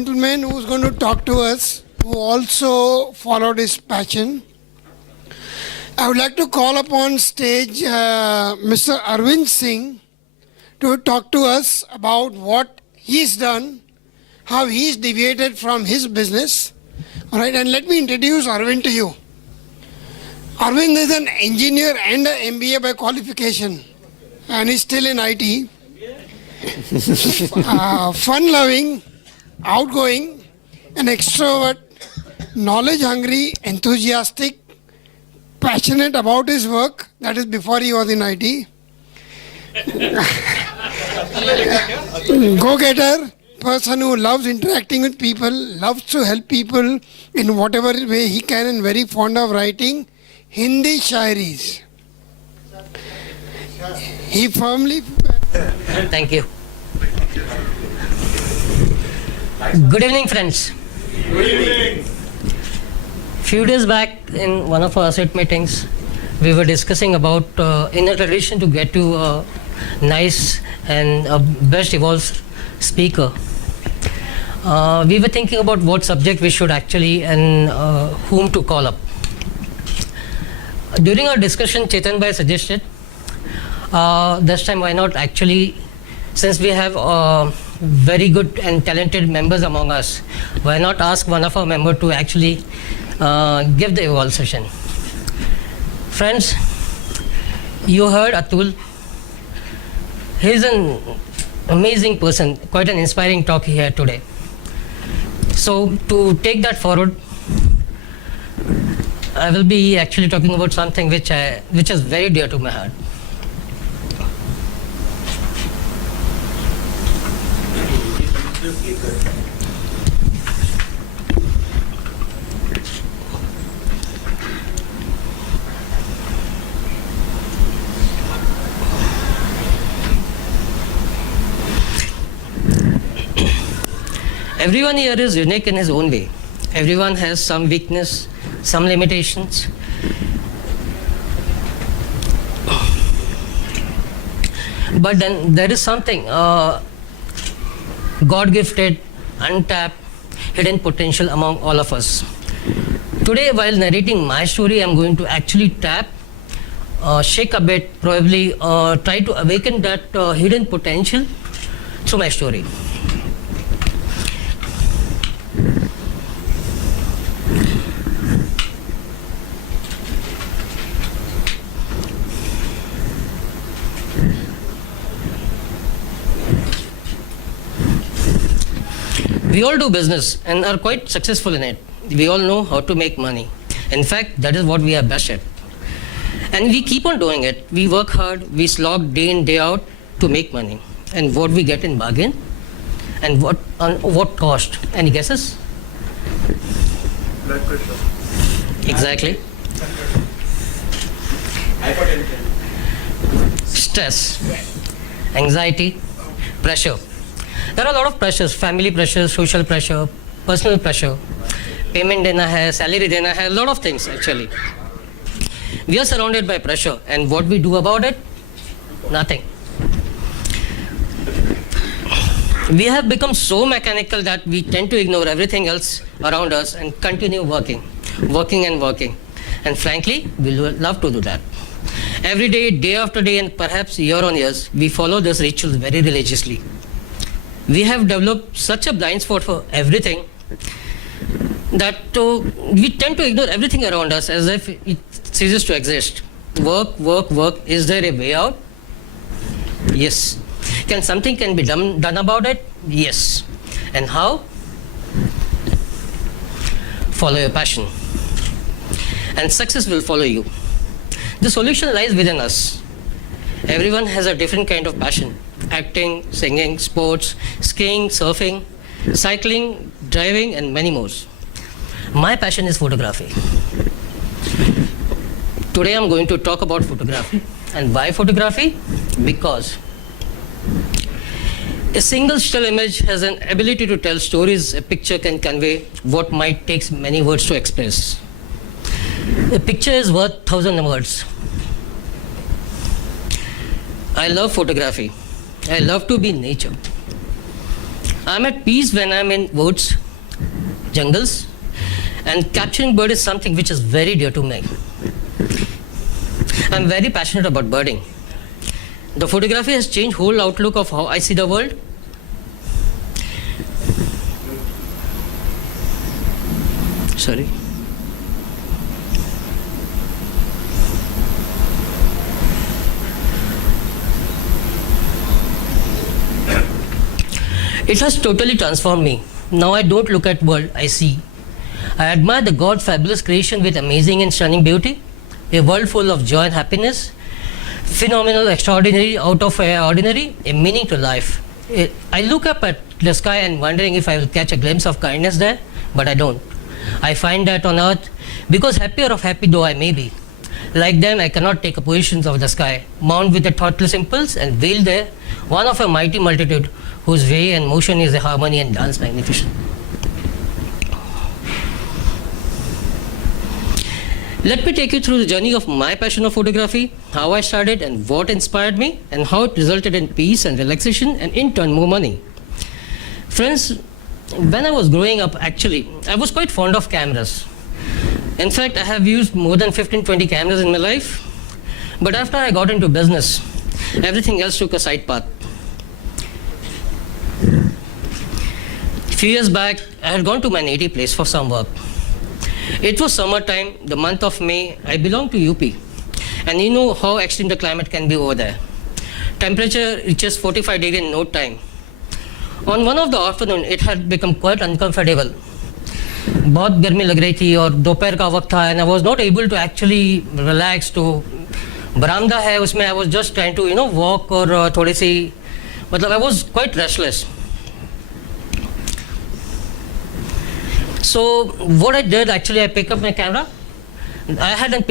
Gentleman who's going to talk to us, who also followed his passion. I would like to call upon stage Mr. Arvind Singh to talk to us about what he's done, how he's deviated from his business. All right, and let me introduce Arvind to you. Arvind is an engineer and an MBA by qualification, and he's still in IT. Fun-loving, outgoing, an extrovert, knowledge-hungry, enthusiastic, passionate about his work. That is before he was in IT. Go-getter, person who loves interacting with people, loves to help people in whatever way he can, and very fond of writing Hindi shairis. He firmly... Thank you. Good evening, friends. Good evening. Few days back in one of our asset meetings, we were discussing about in a tradition to get to a nice and a best evolved speaker. We were thinking about what subject we should actually and whom to call up. During our discussion, Chetan Bhai suggested this time why not actually, since we have very good and talented members among us, why not ask one of our members to actually give the evolve session. Friends, you heard Atul. He's an amazing person, quite an inspiring talk here today. So to take that forward, I will be actually talking about something which is very dear to my heart. Everyone here is unique in his own way. Everyone has some weakness, some limitations. But then there is something God-gifted, untapped, hidden potential among all of us. Today, while narrating my story, I'm going to actually tap, shake a bit, probably try to awaken that hidden potential through my story. We all do business and are quite successful in it. We all know how to make money. In fact, that is what we are best at. And we keep on doing it. We work hard, we slog day in, day out to make money. And what we get in bargain? And what cost? Any guesses? Blood pressure. Exactly. Hypertension. Stress, anxiety, pressure. There are a lot of pressures, family pressure, social pressure, personal pressure, payment dena hai, salary dena hai, a lot of things actually. We are surrounded by pressure, and what we do about it? Nothing. We have become so mechanical that we tend to ignore everything else around us and continue working. And frankly, we love to do that. Every day, day after day, and perhaps year on years, we follow this ritual very religiously. We have developed such a blind spot for everything that we tend to ignore everything around us as if it ceases to exist. Work. Is there a way out? Yes. Something can be done about it? Yes. And how? Follow your passion. And success will follow you. The solution lies within us. Everyone has a different kind of passion. Acting, singing, sports, skiing, surfing, cycling, driving, and many more. My passion is photography. Today I'm going to talk about photography. And why photography? Because a single still image has an ability to tell stories. A picture can convey what might take many words to express. A picture is worth 1,000 words. I love photography. I love to be in nature. I'm at peace when I'm in woods, jungles, and capturing bird is something which is very dear to me. I'm very passionate about birding. The photography has changed whole outlook of how I see the world. Sorry. It has totally transformed me. Now I don't look at world, I see. I admire the God's fabulous creation with amazing and stunning beauty, a world full of joy and happiness, phenomenal, extraordinary, out of ordinary, a meaning to life. I look up at the sky and wondering if I will catch a glimpse of kindness there, but I don't. I find that on earth, because happier of happy though I may be, like them I cannot take a position of the sky, mount with a thoughtless impulse and wail there, one of a mighty multitude whose way and motion is a harmony and dance magnificent. Let me take you through the journey of my passion of photography, how I started and what inspired me, and how it resulted in peace and relaxation and in turn more money. Friends, when I was growing up, actually, I was quite fond of cameras. In fact, I have used more than 15-20 cameras in my life. But after I got into business, everything else took a side path. A few years back, I had gone to my native place for some work. It was summertime, the month of May. I belong to UP. And you know how extreme the climate can be over there. Temperature reaches 45 degrees in no time. On one of the afternoon, it had become quite uncomfortable. बहुत गर्मी लग रही थी और दोपहर का वक्त था and I was not able to actually relax. तो बरामदा है उसमें I was just trying to walk और थोड़ी सी मतलब I was quite restless. So what I did actually, I picked up my camera. I had a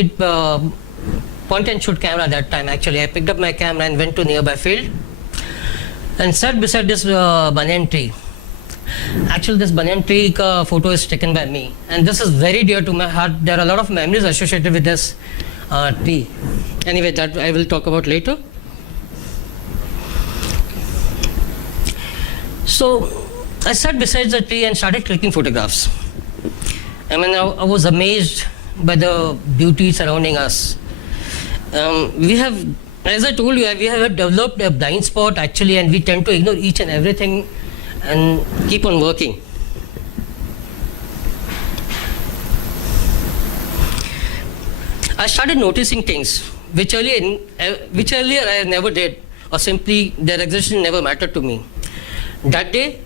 point and shoot camera that time actually. I picked up my camera and went to nearby field and sat beside this banyan tree. Actually, this banyan tree photo is taken by me, and this is very dear to my heart. There are a lot of memories associated with this tree. Anyway, that I will talk about later. So I sat beside the tree and started clicking photographs. I mean, I was amazed by the beauty surrounding us. We have, as I told you, we have developed a blind spot actually, and we tend to ignore each and everything and keep on working. I started noticing things which earlier I never did, or simply their existence never mattered to me. That day,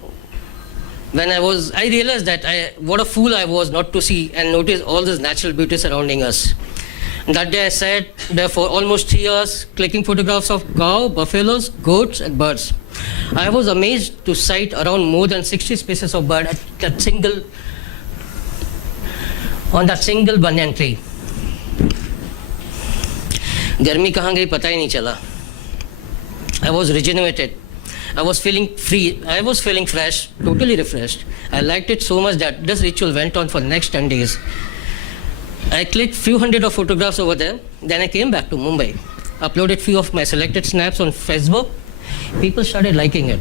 when I realized that what a fool I was not to see and notice all this natural beauty surrounding us. That day I sat there for almost 3 hours clicking photographs of cow, buffaloes, goats and birds. I was amazed to sight around more than 60 species of bird on that single banyan tree. गर्मी कहाँ गई पता ही नहीं चला. I was rejuvenated. I was feeling free. I was feeling fresh, totally refreshed. I liked it so much that this ritual went on for the next 10 days. I clicked few hundred of photographs over there. Then I came back to Mumbai, uploaded few of my selected snaps on Facebook. People started liking it.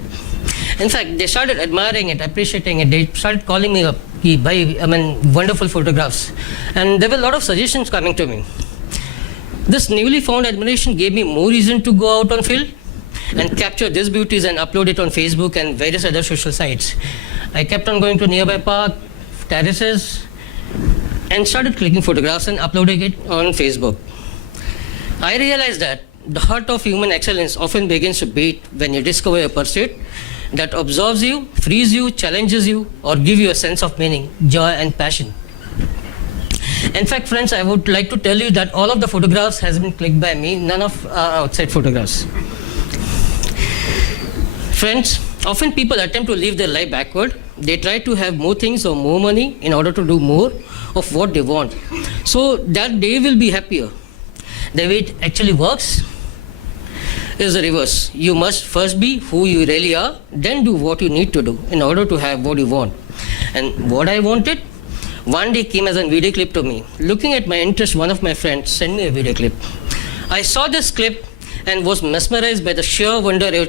In fact, they started admiring it, appreciating it. They started calling me up, wonderful photographs. And there were a lot of suggestions coming to me. This newly found admiration gave me more reason to go out on field and capture these beauties and upload it on Facebook and various other social sites. I kept on going to nearby park, terraces, and started clicking photographs and uploading it on Facebook. I realized that the heart of human excellence often begins to beat when you discover a pursuit that absorbs you, frees you, challenges you, or gives you a sense of meaning, joy, and passion. In fact, friends, I would like to tell you that all of the photographs has been clicked by me, none of outside photographs. Friends, often people attempt to live their life backward. They try to have more things or more money in order to do more of what they want, so that they will be happier. The way it actually works is the reverse. You must first be who you really are, then do what you need to do in order to have what you want. And what I wanted, one day came as a video clip to me. Looking at my interest, one of my friends sent me a video clip. I saw this clip and was mesmerized by the sheer wonder